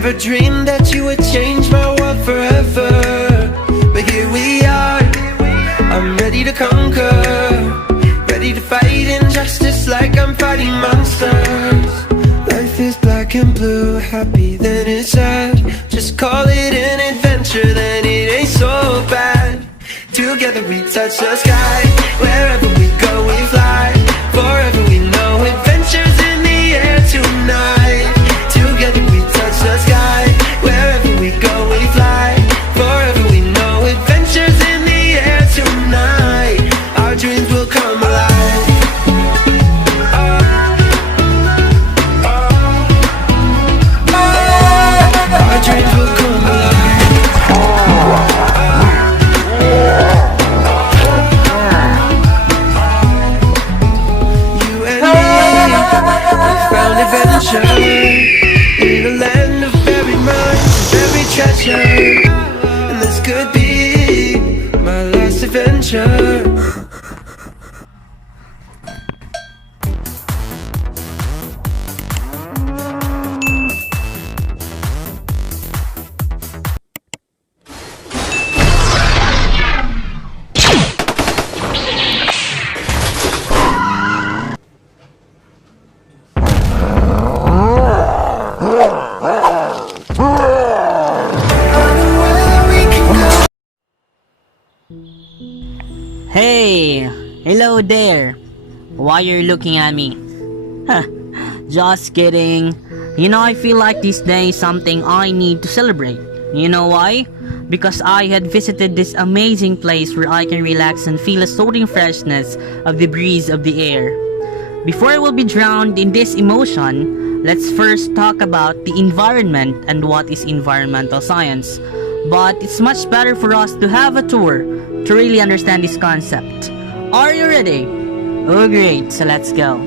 Never dreamed that you would change my world forever, but here we are. I'm ready to conquer, ready to fight injustice like I'm fighting monsters. Life is black and blue, happy then it's sad. Just call it an adventure, then it ain't so bad. Together we touch the sky, wherever we go we fly. Forever we know adventures in the air tonight. Together we touch the sky, wherever we go we fly. Forever we know adventures in the air tonight. Our dreams will come alive. Our dreams will come alive. You and me, we found adventure in a land of very much, very treasure. And this could be my last adventure. Hey, hello there. Why are you looking at me? Huh, just kidding. You know, I feel like this day is something I need to celebrate. You know why? Because I had visited this amazing place where I can relax and feel a soothing freshness of the breeze of the air. Before I will be drowned in this emotion, let's first talk about the environment and what is environmental science. But it's much better for us to have a tour to really understand this concept. Are you ready? Oh great, so let's go.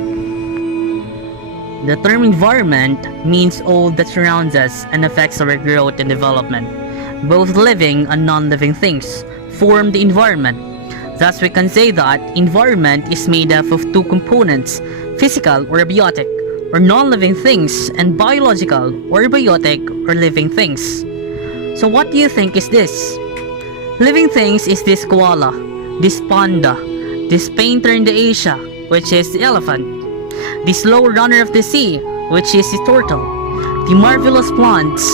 The term environment means all that surrounds us and affects our growth and development. Both living and non-living things form the environment. Thus we can say that environment is made up of two components, physical or biotic, or non-living things, and biological or biotic or living things. So what do you think is this? Living things is this koala, this panda, this painter in the Asia, which is the elephant, the slow runner of the sea, which is the turtle, the marvelous plants,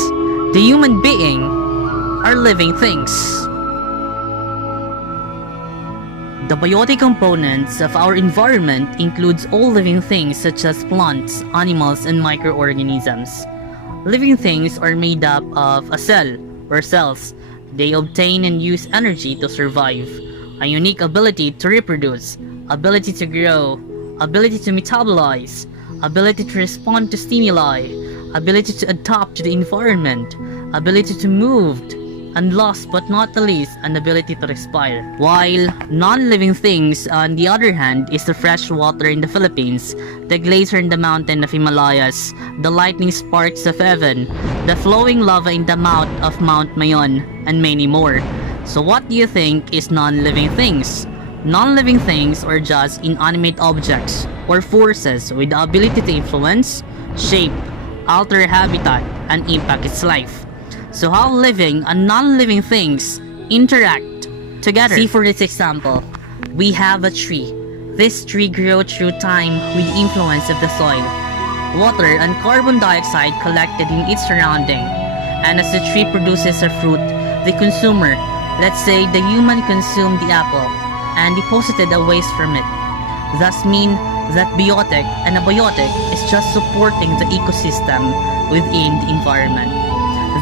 the human being, are living things. The biotic components of our environment includes all living things such as plants, animals, and microorganisms. Living things are made up of a cell or cells. They obtain and use energy to survive, a unique ability to reproduce, ability to grow, ability to metabolize, ability to respond to stimuli, ability to adapt to the environment, ability to move, and last but not the least, an ability to respire. While non-living things, on the other hand, is the fresh water in the Philippines, the glacier in the mountain of Himalayas, the lightning sparks of heaven, the flowing lava in the mouth of Mount Mayon, and many more. So what do you think is non-living things? Non-living things are just inanimate objects or forces with the ability to influence, shape, alter habitat, and impact its life. So how living and non-living things interact together? See for this example, we have a tree. This tree grows through time with the influence of the soil, water, and carbon dioxide collected in its surrounding. And as the tree produces a fruit, the consumer, let's say the human, consumed the apple and deposited a waste from it. Thus mean that biotic and abiotic is just supporting the ecosystem within the environment.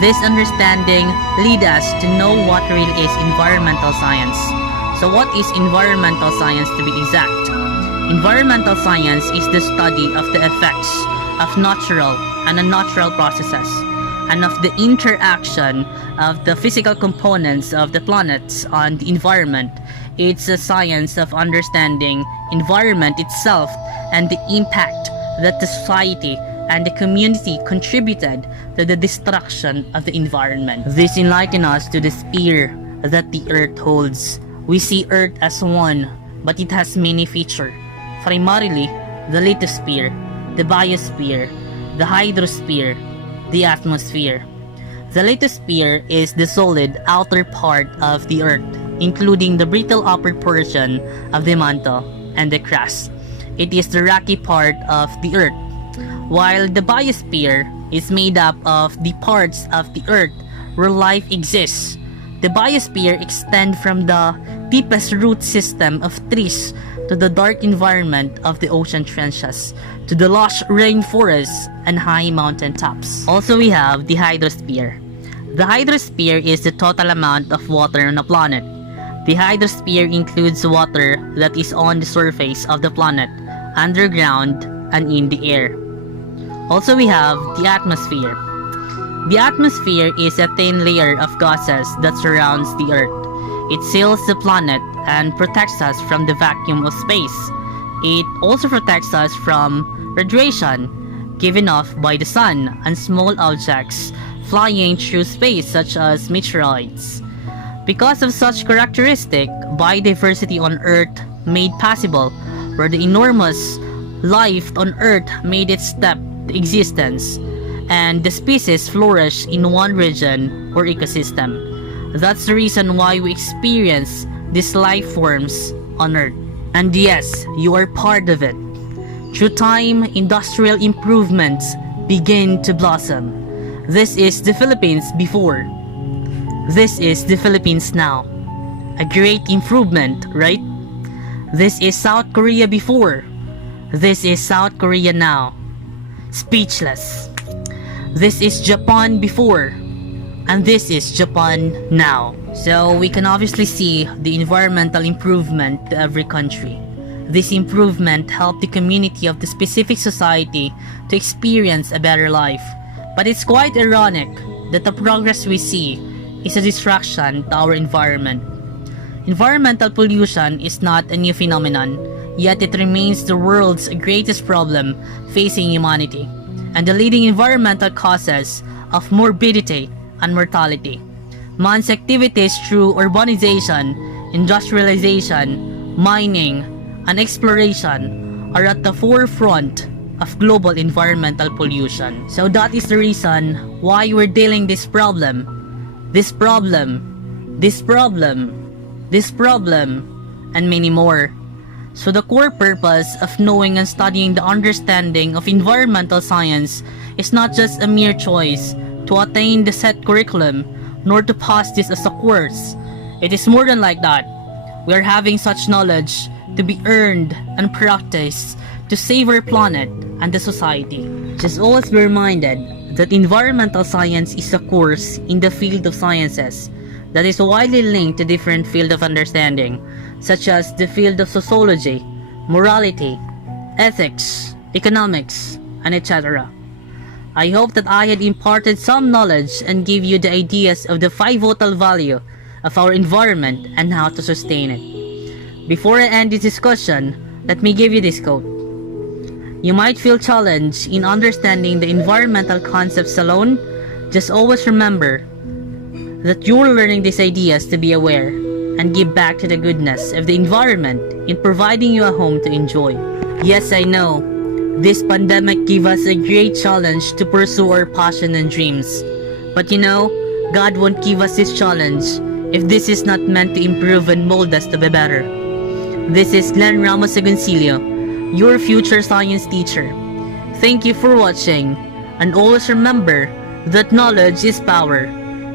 This understanding leads us to know what really is environmental science. So what is environmental science to be exact? Environmental science is the study of the effects of natural and unnatural processes and of the interaction of the physical components of the planets on the environment. It's a science of understanding environment itself and the impact that the society and the community contributed to the destruction of the environment. This enlightens us to the sphere that the earth holds. We see earth as one, but it has many features. Primarily, the lithosphere, the biosphere, the hydrosphere, the atmosphere. The lithosphere is the solid outer part of the Earth, including the brittle upper portion of the mantle and the crust. It is the rocky part of the Earth, while the biosphere is made up of the parts of the Earth where life exists. The biosphere extends from the deepest root system of trees to the dark environment of the ocean trenches, to the lush rainforests and high mountain tops. Also, we have the hydrosphere. The hydrosphere is the total amount of water on a planet. The hydrosphere includes water that is on the surface of the planet, underground, and in the air. Also, we have the atmosphere. The atmosphere is a thin layer of gases that surrounds the Earth. It seals the planet and protects us from the vacuum of space. It also protects us from radiation given off by the sun and small objects flying through space such as meteoroids. Because of such characteristic, biodiversity on Earth made possible, where the enormous life on Earth made its step to existence, and the species flourish in one region or ecosystem. That's the reason why we experience these life forms on Earth. And yes, you are part of it. Through time, industrial improvements begin to blossom. This is the Philippines before. This is the Philippines now. A great improvement, right? This is South Korea before. This is South Korea now. Speechless. This is Japan before. And this is Japan now. So we can obviously see the environmental improvement to every country. This improvement helped the community of the specific society to experience a better life. But it's quite ironic that the progress we see is a distraction to our environment. Environmental pollution is not a new phenomenon, yet it remains the world's greatest problem facing humanity, and the leading environmental causes of morbidity and mortality. Man's activities through urbanization, industrialization, mining, and exploration are at the forefront of global environmental pollution. So that is the reason why we're dealing this problem, and many more. So the core purpose of knowing and studying the understanding of environmental science is not just a mere choice to attain the set curriculum, nor to pass this as a course. It is more than like that. We are having such knowledge to be earned and practiced to save our planet and the society. Just always be reminded that environmental science is a course in the field of sciences that is widely linked to different fields of understanding, such as the field of sociology, morality, ethics, economics, and etc. I hope that I had imparted some knowledge and give you the ideas of the pivotal value of our environment and how to sustain it. Before I end this discussion, let me give you this quote. You might feel challenged in understanding the environmental concepts alone. Just always remember that you're learning these ideas to be aware and give back to the goodness of the environment in providing you a home to enjoy. Yes, I know, this pandemic gave us a great challenge to pursue our passion and dreams. But you know, God won't give us this challenge if this is not meant to improve and mold us to be better. This is Glenn Ramos Agoncillo, your future science teacher. Thank you for watching, and always remember that knowledge is power.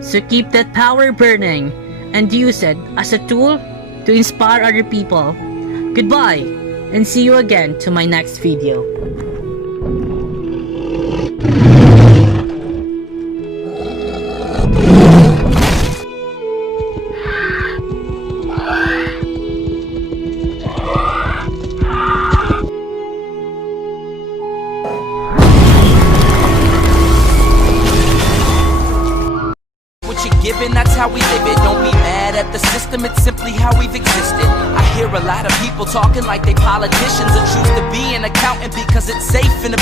So keep that power burning and use it as a tool to inspire other people. Goodbye, and see you again to my next video. Given, that's how we live it. Don't be mad at the system, it's simply how we've existed. I hear a lot of people talking like they politicians and choose to be an accountant because it's safe in a